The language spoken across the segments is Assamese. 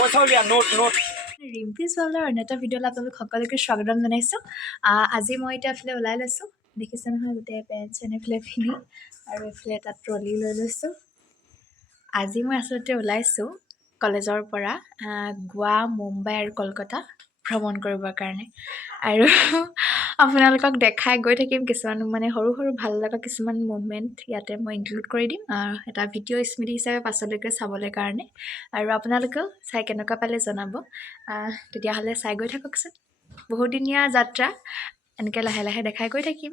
ৰিম্পিজ ৱৰ্ল্ডৰ অন্য এটা ভিডিঅ'লৈ আপোনালোক সকলোকে স্বাগতম জনাইছোঁ। আজি মই এতিয়া এফালে ওলাই লৈছোঁ, দেখিছে নহয় গোটেই পেণ্ট চেণ্ট এফালে পিন্ধি, আৰু এফালে এটা ট্ৰলি লৈ লৈছোঁ। আজি মই আচলতে ওলাইছোঁ কলেজৰ পৰা গোৱা, মুম্বাই আৰু কলকাতা ভ্ৰমণ কৰিবৰ কাৰণে। আৰু আপোনালোকক দেখাই গৈ থাকিম কিছুমান মানে সৰু সৰু ভাল লগা কিছুমান মুভমেণ্ট ইয়াতে মই ইনক্লুড কৰি দিম, এটা ভিডিঅ' স্মৃতি হিচাপে পাছলৈকে চাবলৈ কাৰণে। আৰু আপোনালোকেও চাই কেনেকুৱা পালে জনাব। তেতিয়াহ'লে চাই গৈ থাককচোন। বহুদিনীয়া যাত্ৰা এনেকৈ লাহে লাহে দেখাই গৈ থাকিম।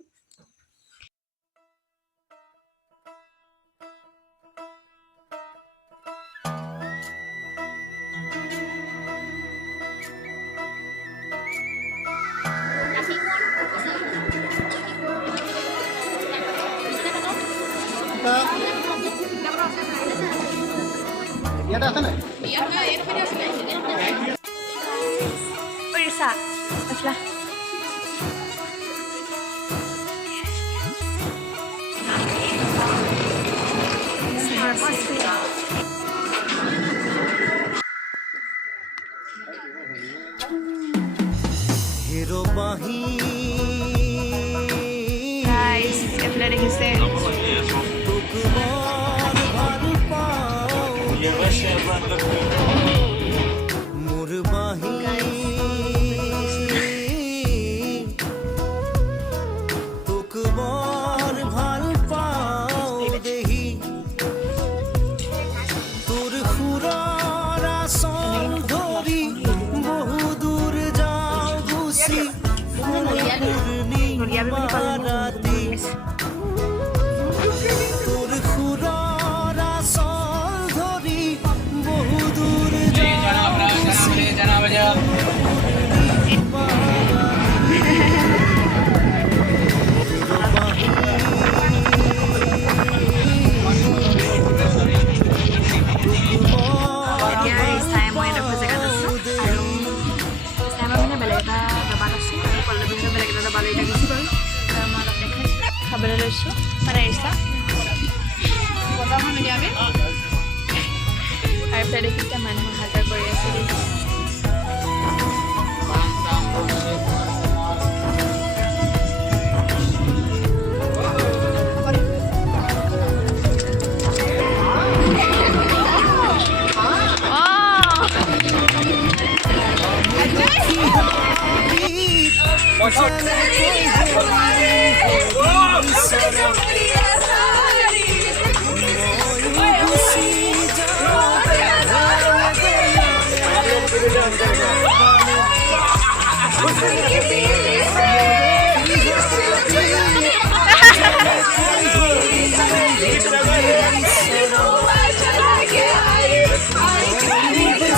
Risa, Afla. Hero bahi. Guys, Afla dekise. খাবলৈ লৈছোঁ মানে ৰিক্সা আৰু এইফালে দেখিছে মানুহ হাজাৰ কৰি আছে।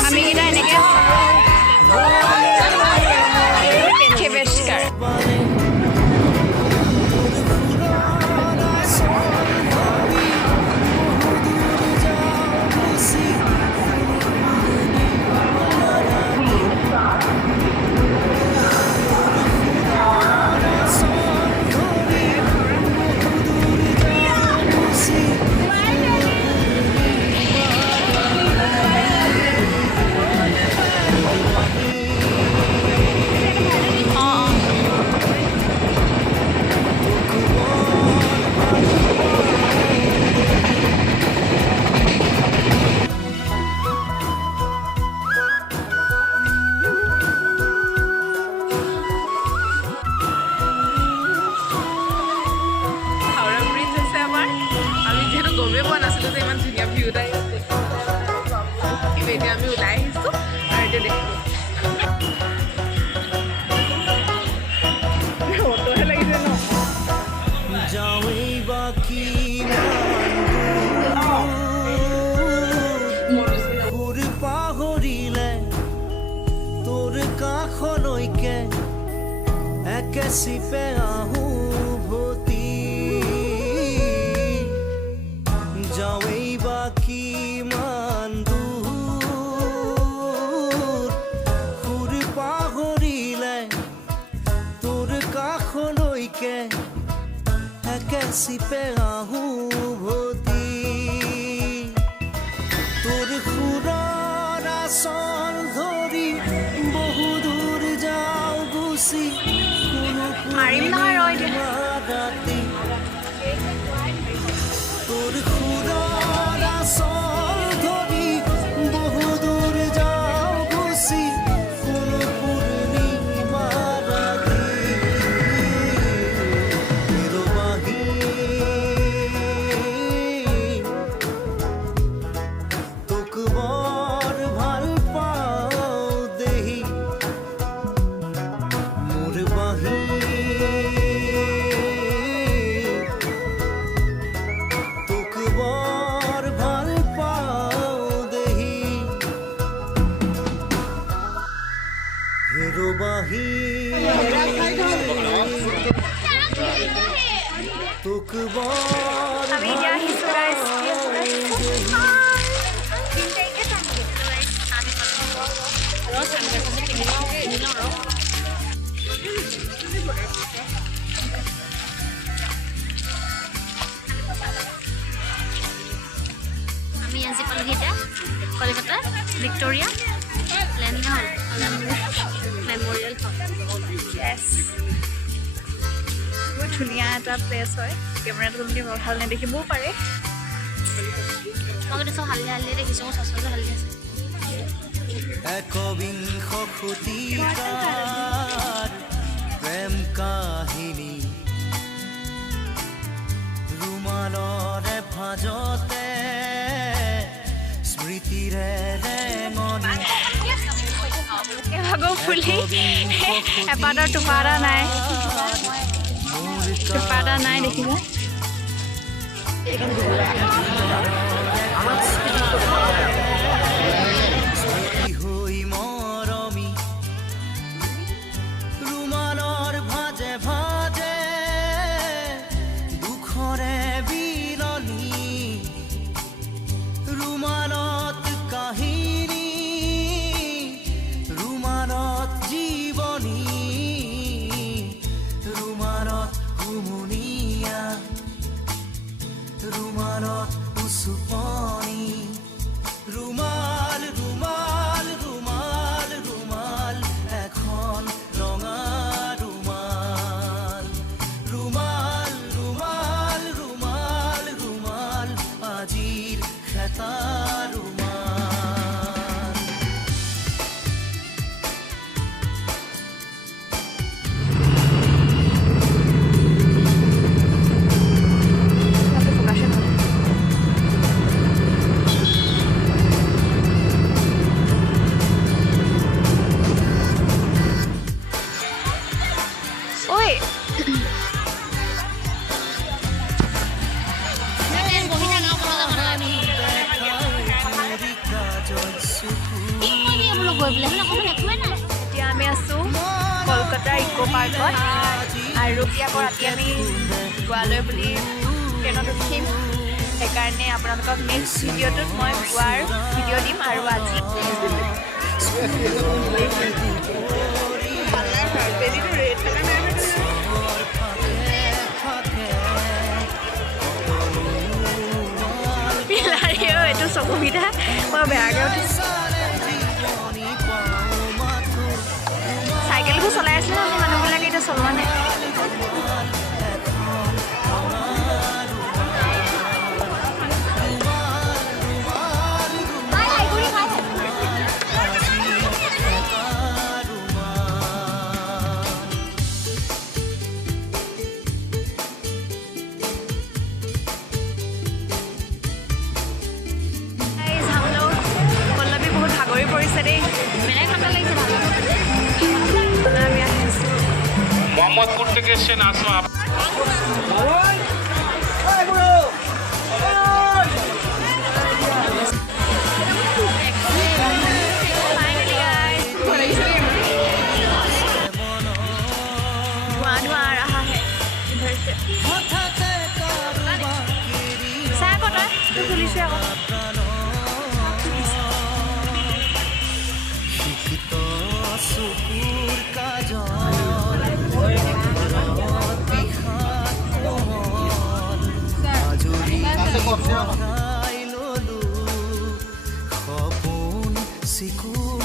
আমি এটা এনেকে খেবেস্কাৰ গমেই পোৱা নাছিলোঁ যে ইমান ধুনীয়া ভিউ এটা আহিছে, কিন্তু এতিয়া আমি ওলাই আহিছোঁ আৰু এতিয়া দেখিছোঁ অটোহে লাগিছে ন। পাহৰিলে তোৰ কাষলৈকে একে চিপে আহোঁ ভতি যাওঁৱেই বা কিমান দূৰ সুৰ পাহৰিলে তোৰ কাষলৈকে একে চিপে আহোঁ ভতি তোৰ সুৰৰ আচল তোক বৰ আমি এতিয়া আহিছোঁ গাইছ আমি আজি পালোহি এতিয়া কলকাতা ভিক্টোৰিয়া লেণ্ড হল মেমৰিয়েল হল য়েছ বহুত ধুনীয়া এটা প্লেচ হয় কেমেৰাটো তুমি ভাল নেদেখিবও পাৰে মই কিন্তু চব হালধীয়া হালধীয়া দেখিছোঁ মোৰ চচমাটো হালধীয়া আছে একবিংশ শতিকাৰ প্ৰেম কাহিনী ৰুমালৰে ভাজতে স্মৃতিৰে ৰেঙনি ভাগৰ ফুলি এপাতৰ টোপাৰা নাই টোপাৰা নাই দেখিবা হৈ মৰমি ৰুমালৰ ভাজে ভাজে দুখৰে বিৰণি ৰুমালত কাহিনী ৰুমালত জীৱনী ৰুমালত হুমুনিয়া ৰুমালত উচুপনি ৰুমাল ৰুমাল ৰুমাল ৰুমাল এখন ৰঙা ৰুমাল ৰুমাল ৰুমাল ৰুমাল ৰুমাল আজিৰ খেতা ৰুমাল ঐ এতিয়া আমি আছোঁ কলকাতা ইক' পাৰ্কত আৰু এতিয়া আকৌ ৰাতি আমি গোৱালৈ বুলি ট্ৰেইনত উঠিম সেইকাৰণে আপোনালোকক নেক্সট ভিডিঅ'টোত মই গোৱাৰ ভিডিঅ' দিম আৰু আজি পিলাৰীও এইটো চকুবিধা বৰ বেয়াকৈ উঠিছে চাইকেলবোৰ চলাই আছিলে আমি মানুহবিলাকে এতিয়া চলোৱা নাই মোহাম্মদপুৰ থেকে এসছেন আসমা চকুৰ কাজল সপোন চিকুৰ